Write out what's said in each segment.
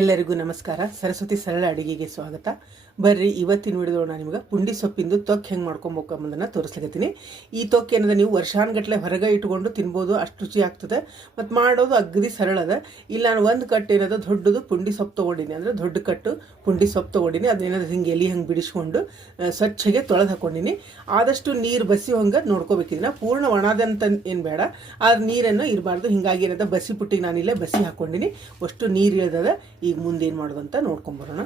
ಎಲ್ಲರಿಗೂ ನಮಸ್ಕಾರ. ಸರಸ್ವತಿ ಸರಳ ಅಡುಗೆಗೆ ಸ್ವಾಗತ. ಬರ್ರಿ ಇವತ್ತಿನ ವಿಡಿಯೋದೊಳಗೆ ನಾನು ನಿಮಗೆ ಪುಂಡಿ ಸೊಪ್ಪಿಂದು ತೊಕ್ಕೆ ಹೆಂಗೆ ಮಾಡ್ಕೊಬೇಕು ಅನ್ನೋದನ್ನು ತೋರಿಸ್ಲಿಕತ್ತೀನಿ. ಈ ತೊಕ್ಕೆ ಏನದ ನೀವು ವರ್ಷಾನ್ಗಟ್ಲೆ ಹೊರಗೆ ಇಟ್ಕೊಂಡು ತಿನ್ಬೋದು, ಅಷ್ಟು ರುಚಿ ಆಗ್ತದೆ. ಮತ್ತು ಮಾಡೋದು ಅಗದಿ ಸರಳ ಅದ. ಇಲ್ಲಿ ನಾನು ಒಂದು ಕಟ್ಟು ಏನದ ದೊಡ್ಡದು ಪುಂಡಿ ಸೊಪ್ಪು ತೊಗೊಂಡಿನಿ, ಅಂದರೆ ದೊಡ್ಡ ಕಟ್ಟು ಪುಂಡಿ ಸೊಪ್ಪು ತೊಗೊಂಡಿನಿ. ಅದೇನದ ಹಿಂಗೆ ಎಲೆ ಹಂಗೆ ಬಿಡಿಸ್ಕೊಂಡು ಸ್ವಚ್ಛಗೆ ತೊಳೆದು ಹಾಕೊಂಡಿನಿ. ಆದಷ್ಟು ನೀರು ಬಸಿ ಹಂಗೆ ನೋಡ್ಕೋಬೇಕಿದ್ರೆ ಪೂರ್ಣ ಒಣದಂತ ಏನು ಬೇಡ, ಆದ್ರೆ ನೀರನ್ನು ಇರಬಾರ್ದು. ಹಿಂಗಾಗಿ ಏನದ ಬಸಿ ಪುಟ್ಟಿಗೆ ನಾನಿಲ್ಲೇ ಬಸಿ ಹಾಕ್ಕೊಂಡಿನಿ. ಅಷ್ಟು ನೀರು ಇಳಿದದ. ಈಗ ಮುಂದೆ ಏನು ಮಾಡೋದು ಅಂತ ನೋಡ್ಕೊಂಬರೋಣ.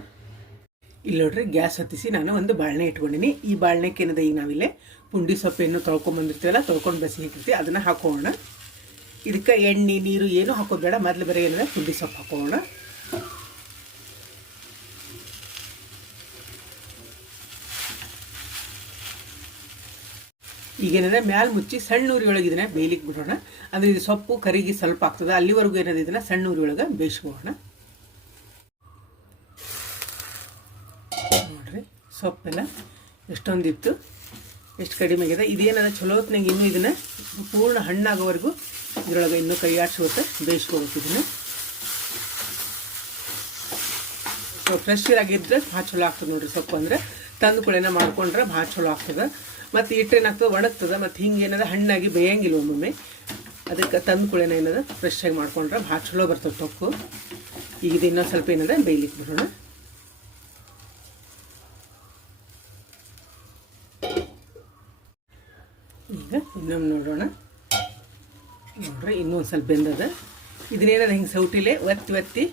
ಇಲ್ಲಿ ನೋಡ್ರಿ, ಗ್ಯಾಸ್ ಹತ್ತಿಸಿ ನಾನು ಒಂದು ಬಾಳ್ನೆ ಇಟ್ಕೊಂಡಿನಿ. ಈ ಬಾಳ್ನೆಕ್ಕೆ ಏನದ ಈಗ ನಾವಿಲ್ಲೇ ಪುಂಡಿ ಸೊಪ್ಪೇನು ತೊಳ್ಕೊಂಬಂದಿರ್ತೀವಲ್ಲ, ತೊಳ್ಕೊಂಡು ಬಸಿ ಹಾಕಿರ್ತೀವಿ, ಅದನ್ನು ಹಾಕೋಣ. ಇದಕ್ಕೆ ಎಣ್ಣೆ ನೀರು ಏನು ಹಾಕೋದು ಬೇಡ. ಮೊದಲು ಬರೀ ಏನದ ಪುಂಡಿ ಸೊಪ್ಪು ಹಾಕೋಣ. ಈಗೇನಂದರೆ ಮ್ಯಾಲೆ ಮುಚ್ಚಿ ಸಣ್ಣ ಉರಿ ಒಳಗೆ ಇದನ್ನ ಬೇಯಲಿಕ್ಕೆ ಬಿಡೋಣ. ಅಂದರೆ ಇದು ಸೊಪ್ಪು ಕರಿಗಿ ಸ್ವಲ್ಪ ಆಗ್ತದೆ, ಅಲ್ಲಿವರೆಗೂ ಏನದ ಇದನ್ನು ಸಣ್ಣ ಉರಿ ಒಳಗೆ ಬೇಯಿಸ್ಕೋಣ. ನೋಡ್ರಿ, ಸೊಪ್ಪೆಲ್ಲ ಎಷ್ಟೊಂದಿತ್ತು, ಎಷ್ಟು ಕಡಿಮೆ ಆಗಿದೆ. ಇದೇನದ ಚಲೋ ಹೊತ್ನಾಗ ಇನ್ನೂ ಇದನ್ನು ಪೂರ್ಣ ಹಣ್ಣಾಗೋವರೆಗೂ ಇದರೊಳಗೆ ಇನ್ನೂ ಕೈ ಆಡಿಸ್ಕೊತ ಬೇಯಿಸ್ಕೋಬೇಕು. ಇದನ್ನು ಫ್ರೆಶ್ ಆಗಿದ್ರೆ ಭಾಳ ಚಲೋ ಆಗ್ತದೆ ನೋಡ್ರಿ. ಸೊಪ್ಪು ಅಂದರೆ ತಂದು ಕುಳೆನ ಮಾಡ್ಕೊಂಡ್ರೆ ಭಾಳ ಚಲೋ ಆಗ್ತದೆ. ಮತ್ತು ಇಟ್ಟೇನಾಗ್ತದೆ, ಒಣಗ್ತದೆ. ಮತ್ತು ಹಿಂಗೆ ಏನದ ಹಣ್ಣಾಗಿ ಬೇಯಂಗಿಲ್ಲ ಒಮ್ಮೊಮ್ಮೆ. ಅದಕ್ಕೆ ತಂದು ಕುಳೆನ ಏನದ ಫ್ರೆಶ್ ಆಗಿ ಮಾಡ್ಕೊಂಡ್ರೆ ಭಾಳ ಚಲೋ ಬರ್ತದೆ ತೊಕ್ಕು. ಈಗ ಇದು ಇನ್ನೊಂದು ಸ್ವಲ್ಪ ಏನದ ಬೇಯಲಿಕ್ಕೆ ಬಿಡೋಣ. ಈಗ ಇನ್ನೊಮ್ಮೆ ನೋಡೋಣ. ನೋಡ್ರಿ, ಇನ್ನೊಂದು ಸ್ವಲ್ಪ ಬೆಂದದ. ಇದನ್ನೇನದ ಹಿಂಗೆ ಸೌಟಿಲೆ ಒತ್ತಿ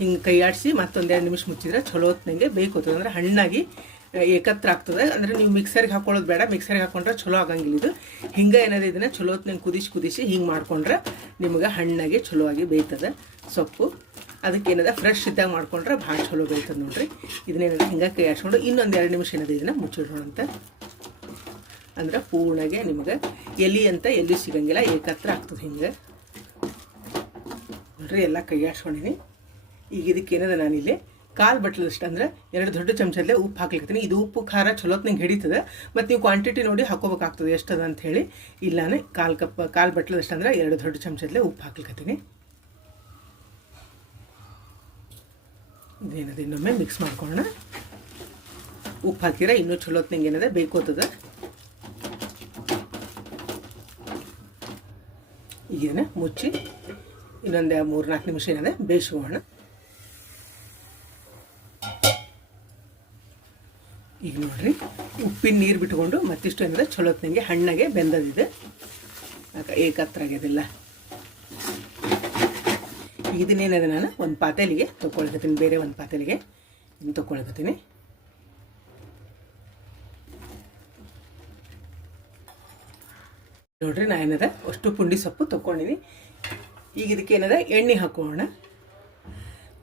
ಹಿಂಗೆ ಕೈ ಆಡಿಸಿ ಮತ್ತೊಂದೆರಡು ನಿಮಿಷ ಮುಚ್ಚಿದ್ರೆ ಚಲೋ ಹೊತ್ತಿನಂಗೆ ಬೇಯ್ಕೋತದೆ. ಅಂದರೆ ಹಣ್ಣಾಗಿ ಏಕತ್ರ ಆಗ್ತದೆ. ಅಂದರೆ ನೀವು ಮಿಕ್ಸರ್ಗೆ ಹಾಕೊಳ್ಳೋದು ಬೇಡ, ಮಿಕ್ಸರ್ಗೆ ಹಾಕೊಂಡ್ರೆ ಚಲೋ ಆಗಂಗಿಲ್ಲ. ಇದು ಹಿಂಗೆ ಏನದ ಇದನ್ನು ಚಲೋ ಹೊತ್ತಿನಂಗೆ ಕುದಿಸಿ ಹಿಂಗೆ ಮಾಡ್ಕೊಂಡ್ರೆ ನಿಮ್ಗೆ ಹಣ್ಣಾಗಿ ಚಲೋ ಆಗಿ ಬೇಯ್ತದೆ ಸೊಪ್ಪು. ಅದಕ್ಕೇನದ ಫ್ರೆಶ್ ಇದ್ದಾಗ ಮಾಡ್ಕೊಂಡ್ರೆ ಭಾಳ ಚಲೋ ಬೇಯ್ತದೆ ನೋಡ್ರಿ. ಇದನ್ನೇನದ ಹಿಂಗೆ ಕೈ ಆಡಿಸ್ಕೊಂಡು ಇನ್ನೊಂದು 2 ನಿಮಿಷ ಏನದ ಇದನ್ನು ಮುಚ್ಚಿಡೋಣಂತ. ಅಂದ್ರೆ ಪೂರ್ಣಗೆ ನಿಮಗೆ ಎಲೆ ಅಂತ ಎಲ್ಲಿ ಸಿಗಂಗಿಲ್ಲ, ಏಕತ್ರ ಆಗ್ತದೆ. ಹಿಂಗೆ ನೋಡ್ರಿ, ಎಲ್ಲ ಕೈ ಆಡ್ಸ್ಕೊಂಡಿನಿ. ಈಗ ಇದಕ್ಕೇನದ ನಾನಿಲ್ಲಿ 1/4 ಬಟ್ಲದಷ್ಟು, ಅಂದರೆ 2 ದೊಡ್ಡ ಚಮಚದಲ್ಲೇ ಉಪ್ಪು ಹಾಕ್ಲಿಕ್ತೀನಿ. ಇದು ಉಪ್ಪು ಖಾರ ಚಲೋತ್ನಂಗೆ ಹಿಡಿತದೆ. ಮತ್ತು ನೀವು ಕ್ವಾಂಟಿಟಿ ನೋಡಿ ಹಾಕೋಬೇಕಾಗ್ತದೆ ಎಷ್ಟದ ಅಂತ ಹೇಳಿ. ಇಲ್ಲಾನೆ 1/4 ಬಟ್ಲದಷ್ಟು, ಅಂದರೆ 2 ದೊಡ್ಡ ಚಮಚದಲ್ಲೇ ಉಪ್ಪು ಹಾಕ್ಲಿಕ್ತೀನಿ. ಇದೇನದ ಇನ್ನೊಮ್ಮೆ ಮಿಕ್ಸ್ ಮಾಡ್ಕೊಳ್ಳೋಣ. ಉಪ್ಪು ಹಾಕಿರ ಇನ್ನೂ ಚಲೋತ್ನಂಗೆ ಏನದ ಬೇಕೋತದ. ಈಗೇನ ಮುಚ್ಚಿ ಇನ್ನೊಂದು 3-4 ನಿಮಿಷ ಏನದ ಬೇಯಿಸೋಣ. ಈಗ ನೋಡ್ರಿ, ಉಪ್ಪಿನ ನೀರು ಬಿಟ್ಕೊಂಡು ಮತ್ತಿಷ್ಟು ಏನದ ಚಲೋತ್ನಂಗೆ ಹಣ್ಣಾಗೆ ಬೆಂದದಿದೆ. ಏಕತ್ರ ಆಗ್ಯದಿಲ್ಲ. ಇದನ್ನೇನದ ನಾನು ಒಂದು ಪಾತ್ರೆಲಿಗೆ ತೊಗೊಳ್ಕತ್ತೀನಿ, ಬೇರೆ ಒಂದು ಪಾತ್ರೆಲಿಗೆ ಇನ್ನು ತೊಗೊಳ್ಕತ್ತೀನಿ. ನೋಡ್ರಿ, ನಾ ಏನದ ಅಷ್ಟು ಪುಂಡಿ ಸೊಪ್ಪು ತೊಗೊಂಡಿನಿ. ಈಗ ಇದಕ್ಕೆ ಏನದ ಎಣ್ಣೆ ಹಾಕೋಣ.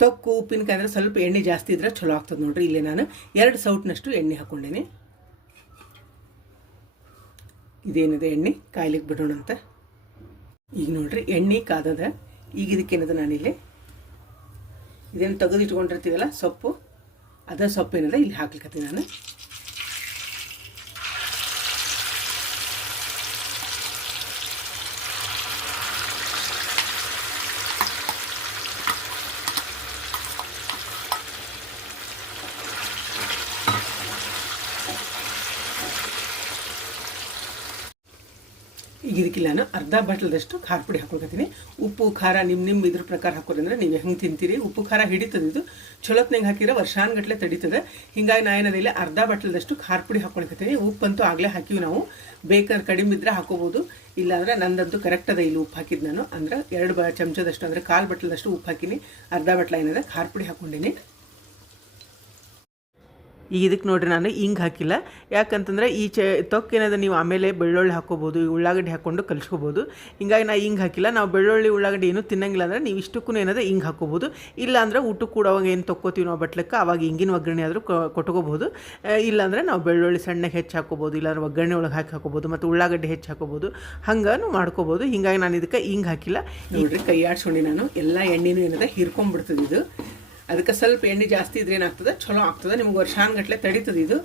ತೊಕ್ಕು ಉಪ್ಪಿನಕಾಯಿ ಅಂದರೆ ಸ್ವಲ್ಪ ಎಣ್ಣೆ ಜಾಸ್ತಿ ಇದ್ರೆ ಚಲೋ ಆಗ್ತದೆ ನೋಡ್ರಿ. ಇಲ್ಲಿ ನಾನು 2 ಸೌಟ್ನಷ್ಟು ಎಣ್ಣೆ ಹಾಕ್ಕೊಂಡೇನಿ. ಇದೇನಿದೆ ಎಣ್ಣೆ ಕಾಯ್ಲಿಕ್ಕೆ ಬಿಡೋಣ ಅಂತ. ಈಗ ನೋಡ್ರಿ, ಎಣ್ಣೆ ಕಾದದ. ಈಗ ಇದಕ್ಕೇನದ ನಾನಿಲ್ಲಿ ಇದೇನು ತೆಗೆದಿಟ್ಕೊಂಡಿರ್ತೀವಲ್ಲ ಸೊಪ್ಪು, ಅದ ಸೊಪ್ಪು ಏನದ ಇಲ್ಲಿ ಹಾಕ್ಲಿಕ್ಕತ್ತೀನಿ ನಾನು. ಈಗ ಇದಕ್ಕೆ ನಾನು 1/2 ಬಟ್ಲದಷ್ಟು ಖಾರ ಪುಡಿ ಹಾಕೊಳ್ಕತ್ತೀನಿ. ಉಪ್ಪು ಖಾರ ನಿಮ್ಮ ಇದ್ರ ಪ್ರಕಾರ ಹಾಕೋದಂದ್ರೆ ನೀವು ಹೆಂಗೆ ತಿಂತೀರಿ. ಉಪ್ಪು ಖಾರ ಹಿಡಿತದೆ. ಇದು ಚಲೋತ್ನಾಗ ಹಾಕಿರೋ ವರ್ಷಾನ್ಗಟ್ಲೆ ತಡೀತದೆ. ಹಿಂಗಾಗಿ ನಾ ಏನದಿಲ್ಲ 1/2 ಬಟ್ಲದಷ್ಟು ಖಾರ ಪುಡಿ ಹಾಕೊಳ್ಕತ್ತೀನಿ. ಉಪ್ಪಂತೂ ಆಗಲೇ ಹಾಕಿವಿ ನಾವು. ಬೇಕಾದ್ರೆ ಕಡಿಮೆ ಇದ್ರೆ ಹಾಕೋಬೋದು, ಇಲ್ಲಾಂದ್ರೆ ನಂದಂತೂ ಕರೆಕ್ಟ್ ಅದ. ಇಲ್ಲಿ ಉಪ್ಪು ಹಾಕಿದ್ದು ನಾನು ಅಂದ್ರೆ 2 ಚಮಚದಷ್ಟು, ಅಂದರೆ 1/4 ಬಟ್ಲದಷ್ಟು ಉಪ್ಪು ಹಾಕಿನಿ. 1/2 ಬಟ್ಲ ಏನದ ಖಾರ ಪುಡಿ ಹಾಕ್ಕೊಂಡಿನಿ. ಈಗ ಇದಕ್ಕೆ ನೋಡಿರಿ, ನಾನು ಹಿಂಗೆ ಹಾಕಿಲ್ಲ. ಯಾಕಂತಂದರೆ ಈ ತೊಕ್ಕೇನದ ನೀವು ಆಮೇಲೆ ಬೆಳ್ಳುಳ್ಳಿ ಹಾಕೋಬೋದು, ಉಳ್ಳಾಗಡ್ಡಿ ಹಾಕ್ಕೊಂಡು ಕಲಿಸ್ಕೋಬೋದು. ಹಿಂಗಾಗಿ ನಾನು ಹಿಂಗೆ ಹಾಕಿಲ್ಲ. ನಾವು ಬೆಳ್ಳುಳ್ಳಿ ಉಳ್ಳಾಗಡ್ಡಿ ಏನೂ ತಿನ್ನಂಗಿಲ್ಲ ಅಂದರೆ ನೀವು ಇಷ್ಟಕ್ಕೂ ಏನದ ಹಿಂಗೆ ಹಾಕೋಬೋದು. ಇಲ್ಲಾಂದ್ರೆ ಊಟಕ್ಕೆ ಕೂಡ ಅವಾಗ ಏನು ತೊಕ್ಕೋತೀವಿ ನಾವು ಬಟ್ಲಕ್ಕೆ, ಅವಾಗ ಹಿಂಗಿನ ಒಗ್ಗರಣೆ ಆದರೂ ಕೊಟ್ಕೋಬೋದು. ಇಲ್ಲಾಂದರೆ ನಾವು ಬೆಳ್ಳುಳ್ಳಿ ಸಣ್ಣಗೆ ಹೆಚ್ಚು ಹಾಕೋಬೋದು, ಇಲ್ಲಾಂದ್ರೆ ಒಗ್ಗರಣೆ ಒಳಗೆ ಹಾಕೋಬೋದು, ಮತ್ತು ಉಳ್ಳಾಗಡ್ಡಿ ಹೆಚ್ಚು ಹಾಕೋಬೋದು. ಹಂಗೂ ಮಾಡ್ಕೋಬೋದು. ಹಿಂಗಾಗಿ ನಾನು ಇದಕ್ಕೆ ಹಿಂಗೆ ಹಾಕಿಲ್ಲ. ನೋಡಿರಿ, ಕೈ ಆಡ್ಸ್ಕೊಂಡು ನಾನು ಎಲ್ಲ ಎಣ್ಣೆನೂ ಏನದ ಹೀರ್ಕೊಂಡ್ಬಿಡ್ತದೆ ಇದು. ಅದಕ್ಕೆ ಸ್ವಲ್ಪ ಎಣ್ಣೆ ಜಾಸ್ತಿ ಇದ್ರೆ ಏನಾಗ್ತದೆ, ಚಲೋ ಆಗ್ತದೆ. ನಿಮ್ಗೆ ವರ್ಷಾನ್ಗಟ್ಲೆ ತಡೀತದೆ ಇದು.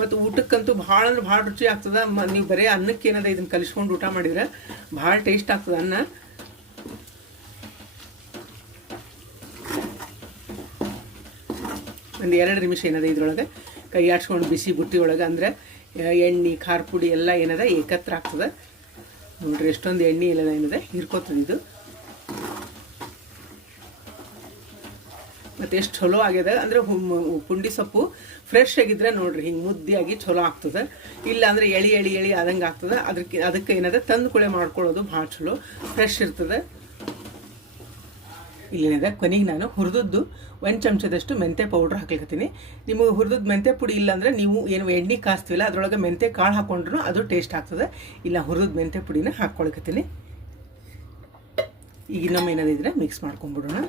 ಮತ್ತು ಊಟಕ್ಕಂತೂ ಭಾಳ ಅಂದ್ರೆ ಭಾಳ ರುಚಿ ಆಗ್ತದೆ. ನೀವು ಬರೀ ಅನ್ನಕ್ಕೆ ಏನದ ಇದನ್ನು ಕಲಿಸ್ಕೊಂಡು ಊಟ ಮಾಡಿದ್ರೆ ಭಾಳ ಟೇಸ್ಟ್ ಆಗ್ತದೆ ಅನ್ನ. ಒಂದು 2 ನಿಮಿಷ ಏನದ ಇದ್ರೊಳಗೆ ಕೈ ಆಡ್ಸ್ಕೊಂಡು ಬಿಸಿ ಬುಟ್ಟಿ ಒಳಗೆ ಅಂದರೆ ಎಣ್ಣೆ ಖಾರ ಪುಡಿ ಎಲ್ಲ ಏನದ ಏಕತ್ರ ಆಗ್ತದೆ. ನೋಡ್ರಿ ಎಷ್ಟೊಂದು ಎಣ್ಣೆ ಎಲ್ಲ ಏನದ ಹಿರ್ಕೋತದೆ ಇದು. ಮತ್ತು ಎಷ್ಟು ಚಲೋ ಆಗ್ಯದ ಅಂದರೆ ಪುಂಡಿ ಸೊಪ್ಪು ಫ್ರೆಶ್ ಆಗಿದ್ರೆ ನೋಡ್ರಿ ಹಿಂಗೆ ಮುದ್ದಿಯಾಗಿ ಚಲೋ ಆಗ್ತದೆ. ಇಲ್ಲ ಅಂದರೆ ಎಳಿ ಆದಂಗೆ ಆಗ್ತದೆ. ಅದಕ್ಕೆ ಏನದ ತಂದು ಕುಳೆ ಮಾಡ್ಕೊಳ್ಳೋದು ಭಾಳ ಚಲೋ, ಫ್ರೆಶ್ ಇರ್ತದೆ. ಇಲ್ಲೇನದ ಕೊನೆಗೆ ನಾನು ಹುರಿದದ್ದು 1 ಚಮಚದಷ್ಟು ಮೆಂತ್ಯ ಪೌಡ್ರ್ ಹಾಕ್ಲಿಕತ್ತೀನಿ. ನಿಮಗೆ ಹುರಿದದ್ದು ಮೆಂತ್ಯ ಪುಡಿ ಇಲ್ಲ ಅಂದರೆ ನೀವು ಏನು ಎಣ್ಣೆ ಕಾಸ್ತೀವಲ್ಲ ಅದರೊಳಗೆ ಮೆಂತ್ಯ ಕಾಳು ಹಾಕ್ಕೊಂಡ್ರು ಅದು ಟೇಸ್ಟ್ ಆಗ್ತದೆ. ಇಲ್ಲ ಹುರಿದದ್ದು ಮೆಂತ್ಯ ಪುಡಿನ ಹಾಕ್ಕೊಳಕತ್ತೀನಿ. ಈಗ ಇನ್ನೊಮ್ಮೆ ಏನಾದಿದ್ರೆ ಮಿಕ್ಸ್ ಮಾಡ್ಕೊಂಡ್ಬಿಡೋಣ.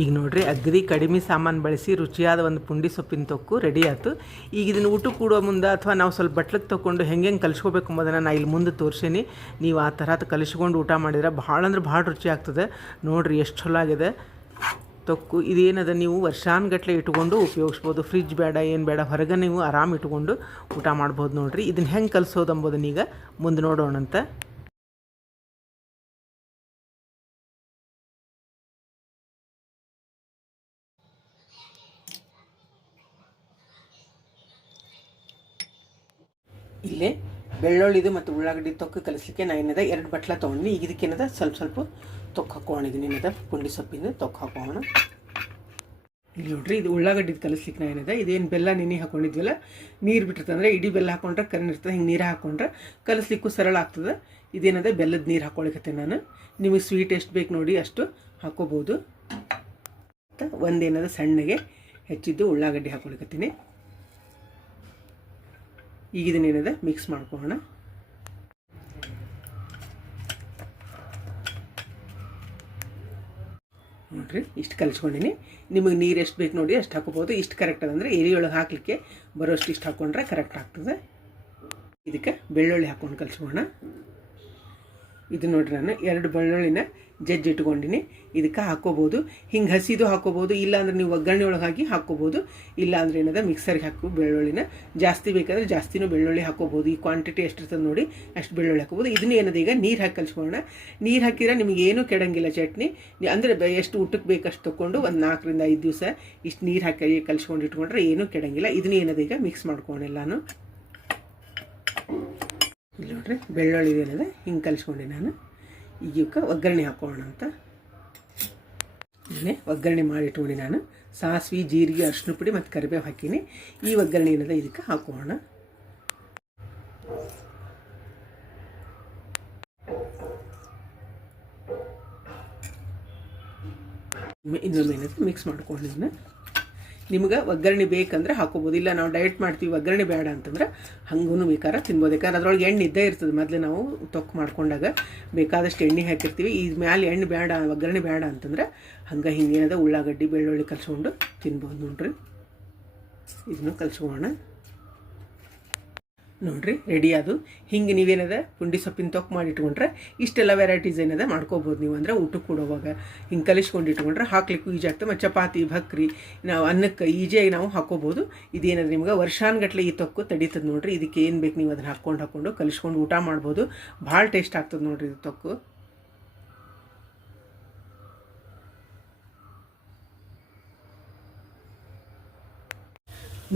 ಈಗ ನೋಡ್ರಿ ಅಗದಿ ಕಡಿಮೆ ಸಾಮಾನು ಬಳಸಿ ರುಚಿಯಾದ ಒಂದು ಪುಂಡಿ ಸೊಪ್ಪಿನ ತೊಕ್ಕು ರೆಡಿ ಆಯ್ತು. ಈಗ ಇದನ್ನು ಊಟ ಕೂಡೋ ಮುಂದೆ ಅಥವಾ ನಾವು ಸ್ವಲ್ಪ ಬಟ್ಲಕ್ಕೆ ತೊಗೊಂಡು ಹೆಂಗೆ ಕಲಿಸ್ಕೋಬೇಕು ಎಂಬುದನ್ನು ನಾನು ಇಲ್ಲಿ ಮುಂದೆ ತೋರಿಸೀನಿ. ನೀವು ಆ ಥರ ಕಲಿಸ್ಕೊಂಡು ಊಟ ಮಾಡಿದ್ರೆ ಭಾಳ ಅಂದ್ರೆ ಭಾಳ ರುಚಿ ಆಗ್ತದೆ. ನೋಡಿರಿ ಎಷ್ಟು ಚಲೋ ಆಗಿದೆ ತೊಕ್ಕು. ಇದೇನದ ನೀವು ವರ್ಷಾನುಗಟ್ಟಲೆ ಇಟ್ಕೊಂಡು ಉಪಯೋಗಿಸ್ಬೋದು. ಫ್ರಿಜ್ ಬೇಡ ಏನು ಬೇಡ, ಹೊರಗೆ ನೀವು ಆರಾಮ್ ಇಟ್ಕೊಂಡು ಊಟ ಮಾಡ್ಬೋದು. ನೋಡಿರಿ ಇದನ್ನು ಹೆಂಗೆ ಕಲಿಸೋದು ಎಂಬುದನ್ನ ಈಗ ಮುಂದೆ ನೋಡೋಣಂತ. ಇಲ್ಲೇ ಬೆಳ್ಳುಳ್ಳಿದು ಮತ್ತು ಉಳ್ಳಾಗಡ್ಡಿ ತೊಕ್ಕು ಕಲಿಸ್ಲಿಕ್ಕೆ ನಾನು ಏನದ 2 ಬಟ್ಲ ತೊಗೊಂಡು ಈಗ ಇದಕ್ಕೇನದ ಸ್ವಲ್ಪ ತೊಕ್ಕು ಹಾಕೋಣಿದ್ದೀನಿ. ಏನದ ಪುಂಡಿ ಸೊಪ್ಪಿಂದ ತೊಕ್ಕು ಹಾಕೋಣ. ಇಲ್ಲಿ ನೋಡ್ರಿ ಇದು ಉಳ್ಳಾಗಡ್ಡಿದು ಕಲಿಸ್ಲಿಕ್ಕೆ ನಾನು ಏನದ ಇದೇನು ಬೆಲ್ಲ ನೆನೆ ಹಾಕೊಂಡಿದ್ವಲ್ಲ, ನೀರು ಬಿಟ್ಟಿರ್ತಂದ್ರೆ ಇಡೀ ಬೆಲ್ಲ ಹಾಕೊಂಡ್ರೆ ಕರೆನ್ ಇರ್ತದೆ. ಹಿಂಗೆ ನೀರು ಹಾಕೊಂಡ್ರೆ ಕಲಿಸ್ಲಿಕ್ಕೂ ಸರಳ ಆಗ್ತದೆ. ಇದೇನದ ಬೆಲ್ಲದ ನೀರು ಹಾಕೊಳಿಕತ್ತೆ ನಾನು. ನಿಮಗೆ ಸ್ವೀಟ್ ಎಷ್ಟು ಬೇಕು ನೋಡಿ ಅಷ್ಟು ಹಾಕೋಬೋದು. ಒಂದೇನದ ಸಣ್ಣಗೆ ಹೆಚ್ಚಿದ್ದು ಉಳ್ಳಾಗಡ್ಡಿ ಹಾಕೊಳಿಕತ್ತೀನಿ. ಈಗ ಇದನ್ನೇನದ ಮಿಕ್ಸ್ ಮಾಡ್ಕೊಳ್ಳೋಣ. ನೋಡಿರಿ ಇಷ್ಟು ಕಲಿಸ್ಕೊಂಡಿನಿ. ನಿಮಗೆ ನೀರು ಎಷ್ಟು ಬೇಕು ನೋಡಿ ಅಷ್ಟು ಹಾಕೋಬೋದು. ಇಷ್ಟು ಕರೆಕ್ಟ್ ಅದಂದರೆ ಎರಿಯೊಳಗೆ ಹಾಕಲಿಕ್ಕೆ ಬರೋಷ್ಟು ಇಷ್ಟು ಹಾಕ್ಕೊಂಡ್ರೆ ಕರೆಕ್ಟ್ ಆಗ್ತದೆ. ಇದಕ್ಕೆ ಬೆಳ್ಳುಳ್ಳಿ ಹಾಕ್ಕೊಂಡು ಕಲಿಸ್ಕೊಳ್ಳೋಣ. ಇದು ನೋಡಿರಿ ನಾನು 2 ಬೆಳ್ಳುಳ್ಳಿನ ಜಜ್ಜಿ ಇಟ್ಕೊಂಡಿನಿ. ಇದಕ್ಕೆ ಹಾಕ್ಕೋಬೋದು. ಹಿಂಗೆ ಹಸಿದು ಹಾಕ್ಕೋಬೋದು, ಇಲ್ಲಾಂದ್ರೆ ನೀವು ಒಗ್ಗರಣೆ ಒಳಗೆ ಹಾಕಿ ಹಾಕ್ಕೋಬೋದು. ಇಲ್ಲಾಂದ್ರೆ ಏನದ ಮಿಕ್ಸರ್ಗೆ ಹಾಕೋ ಬೆಳ್ಳುಳ್ಳಿನ ಜಾಸ್ತಿ ಬೇಕಾದರೆ ಜಾಸ್ತಿನೂ ಬೆಳ್ಳುಳ್ಳಿ ಹಾಕ್ಕೋಬೋದು. ಈ ಕ್ವಾಂಟಿಟಿ ಎಷ್ಟಿರ್ತದೆ ನೋಡಿ ಅಷ್ಟು ಬೆಳ್ಳುಳ್ಳಿ ಹಾಕ್ಕೋಬೋದು. ಇದನ್ನ ಏನದ ಈಗ ನೀರು ಹಾಕಿ ಕಲಿಸ್ಕೊಳ್ಳೋಣ. ನೀರು ಹಾಕಿದ್ರೆ ನಿಮಗೆ ಏನೂ ಕೆಡಂಗಿಲ್ಲ ಚಟ್ನಿ. ಅಂದರೆ ಎಷ್ಟು ಊಟಕ್ಕೆ ಬೇಕಷ್ಟು ತೊಗೊಂಡು ಒಂದು 4 ರಿಂದ 5 ದಿವಸ ಇಷ್ಟು ನೀರು ಹಾಕಿ ಕಲಿಸ್ಕೊಂಡು ಇಟ್ಕೊಂಡ್ರೆ ಏನೂ ಕೆಡಂಗಿಲ್ಲ. ಇದನ್ನ ಏನದ ಈಗ ಮಿಕ್ಸ್ ಮಾಡ್ಕೊಳ್ಳೋಣ. ಇಲ್ಲಿ ನೋಡ್ರಿ ಬೆಳ್ಳುಳ್ಳಿ ಏನದ ಹಿಂಗೆ ಕಲಿಸ್ಕೊಂಡೆ ನಾನು. ಈಗ ಒಗ್ಗರಣೆ ಹಾಕೋಣ ಅಂತ ಇದನ್ನೇ ಒಗ್ಗರಣೆ ಮಾಡಿಟ್ಕೊಂಡು ನಾನು ಸಾಸಿವೆ, ಜೀರಿಗೆ, ಅರಿಶಿನ ಪುಡಿ ಮತ್ತು ಕರಿಬೇವು ಹಾಕೀನಿ. ಈ ಒಗ್ಗರಣೆ ಏನದ ಇದಕ್ಕೆ ಹಾಕೋಣ. ಇನ್ನೊಮ್ಮೆ ಏನದ ಮಿಕ್ಸ್ ಮಾಡ್ಕೊಂಡಿದ್ದೀನಿ. ನಿಮ್ಗೆ ಒಗ್ಗರಣೆ ಬೇಕಂದ್ರೆ ಹಾಕೋಬೋದು. ಇಲ್ಲ ನಾವು ಡಯಟ್ ಮಾಡ್ತೀವಿ ಒಗ್ಗರಣೆ ಬೇಡ ಅಂತಂದ್ರೆ ಹಂಗೂ ಬೇಕಾದ್ರೆ ತಿನ್ಬೋದು. ಯಾಕಂದ್ರೆ ಅದ್ರೊಳಗೆ ಎಣ್ಣೆ ಇದ್ದೇ ಇರ್ತದೆ. ಮೊದಲು ನಾವು ತೊಕ್ಕು ಮಾಡ್ಕೊಂಡಾಗ ಬೇಕಾದಷ್ಟು ಎಣ್ಣೆ ಹಾಕಿರ್ತೀವಿ. ಈ ಮ್ಯಾಲೆ ಎಣ್ಣೆ ಬೇಡ, ಒಗ್ಗರಣೆ ಬೇಡ ಅಂತಂದ್ರೆ ಹಂಗೆ ಹಿಂಗೇನದ ಉಳ್ಳಾಗಡ್ಡಿ ಬೆಳ್ಳುಳ್ಳಿ ಕಲಿಸ್ಕೊಂಡು ತಿನ್ಬೋದು. ನೋಡ್ರಿ ಇದನ್ನು ಕಲಿಸ್ಕೋಣ. ನೋಡಿರಿ ರೆಡಿ ಅದು. ಹಿಂಗೆ ನೀವೇನದ ಪುಂಡಿ ಸೊಪ್ಪಿನ ತೊಕ್ಕು ಮಾಡಿಟ್ಕೊಂಡ್ರೆ ಇಷ್ಟೆಲ್ಲ ವೆರೈಟೀಸ್ ಏನದ ಮಾಡ್ಕೋಬೋದು ನೀವು. ಅಂದರೆ ಊಟಕ್ಕೆ ಕೊಡುವಾಗ ಹಿಂಗೆ ಕಲಿಸ್ಕೊಂಡು ಇಟ್ಕೊಂಡ್ರೆ ಹಾಕ್ಲಿಕ್ಕೂ ಈಜಾಗ್ತದೆ. ಮತ್ತು ಚಪಾತಿ, ಭಕ್ರಿ, ನಾವು ಅನ್ನಕ್ಕೆ ಈಜಿಯಾಗಿ ನಾವು ಹಾಕೋಬೋದು. ಇದೇನದು ನಿಮ್ಗೆ ವರ್ಷಾನುಗಟ್ಲೆ ಈ ತೊಕ್ಕು ತಡೀತದೆ. ನೋಡಿರಿ ಇದಕ್ಕೆ ಏನು ಬೇಕು ನೀವು ಅದನ್ನು ಹಾಕ್ಕೊಂಡು ಕಲಿಸ್ಕೊಂಡು ಊಟ ಮಾಡ್ಬೋದು. ಭಾಳ ಟೇಸ್ಟ್ ಆಗ್ತದೆ ನೋಡಿರಿ ಇದು ತೊಕ್ಕು.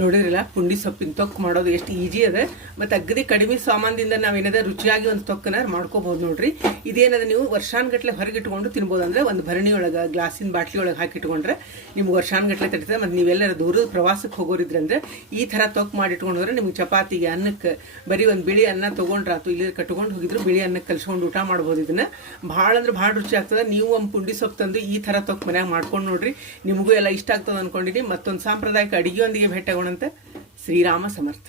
ನೋಡಿರಲ್ಲ ಪುಂಡಿ ಸೊಪ್ಪಿನ ತೊಕ್ಕು ಮಾಡೋದು ಎಷ್ಟು ಈಜಿ ಅದ. ಮತ್ತು ಅಗದಿ ಕಡಿಮೆ ಸಾಮಾನ್ದಿಂದ ನಾವೇನದ ರುಚಿಯಾಗಿ ಒಂದು ತೊಕ್ಕನ ಮಾಡ್ಕೋಬೋದು. ನೋಡ್ರಿ ಇದೇನದ ನೀವು ವರ್ಷಾನುಗಟ್ಲೆ ಹೊರಗಿಟ್ಕೊಂಡು ತಿನ್ಬೋದು. ಅಂದರೆ ಒಂದು ಭರಣಿ ಒಳಗೆ, ಗ್ಲಾಸಿನ ಬಾಟ್ಲಿ ಒಳಗೆ ಹಾಕಿಟ್ಕೊಂಡ್ರೆ ನಿಮ್ಗೆ ವರ್ಷಾನುಗಟ್ಲೆ ತಡೀತದೆ. ಮತ್ತು ನೀವೆಲ್ಲರೂ ದೂರದ ಪ್ರವಾಸಕ್ಕೆ ಹೋಗೋರಿದ್ರೆ ಅಂದರೆ ಈ ಥರ ತೊಕ್ಕು ಮಾಡಿಟ್ಕೊಂಡ್ರೆ ನಿಮ್ಗೆ ಚಪಾತಿಗೆ, ಅನ್ನಕ್ಕೆ ಬರೀ ಒಂದು ಬಿಳಿ ಅನ್ನ ತೊಗೊಂಡ್ರಾತು, ಇಲ್ಲಿ ಕಟ್ಕೊಂಡು ಹೋಗಿದ್ರು ಬಿಳಿ ಅನ್ನಕ್ಕೆ ಕಲಿಸ್ಕೊಂಡು ಊಟ ಮಾಡ್ಬೋದು. ಇದನ್ನು ಭಾಳ ಅಂದ್ರೆ ಭಾಳ ರುಚಿ ಆಗ್ತದೆ. ನೀವು ಒಂದು ಪುಂಡಿ ಸೊಪ್ಪು ತಂದು ಈ ಥರ ತೊಕ್ಕು ಮನ್ಯಾಗ ಮಾಡ್ಕೊಂಡು ನೋಡ್ರಿ. ನಿಮಗೂ ಎಲ್ಲ ಇಷ್ಟ ಆಗ್ತದೆ ಅಂದ್ಕೊಂಡಿನಿ. ಮತ್ತೊಂದು ಸಾಂಪ್ರದಾಯಿಕ ಅಡುಗೆಯೊಂದಿಗೆ ಭೇಟಿಯಾಗೋಣಂತೆ. ಶ್ರೀರಾಮ ಸಮರ್ಥ.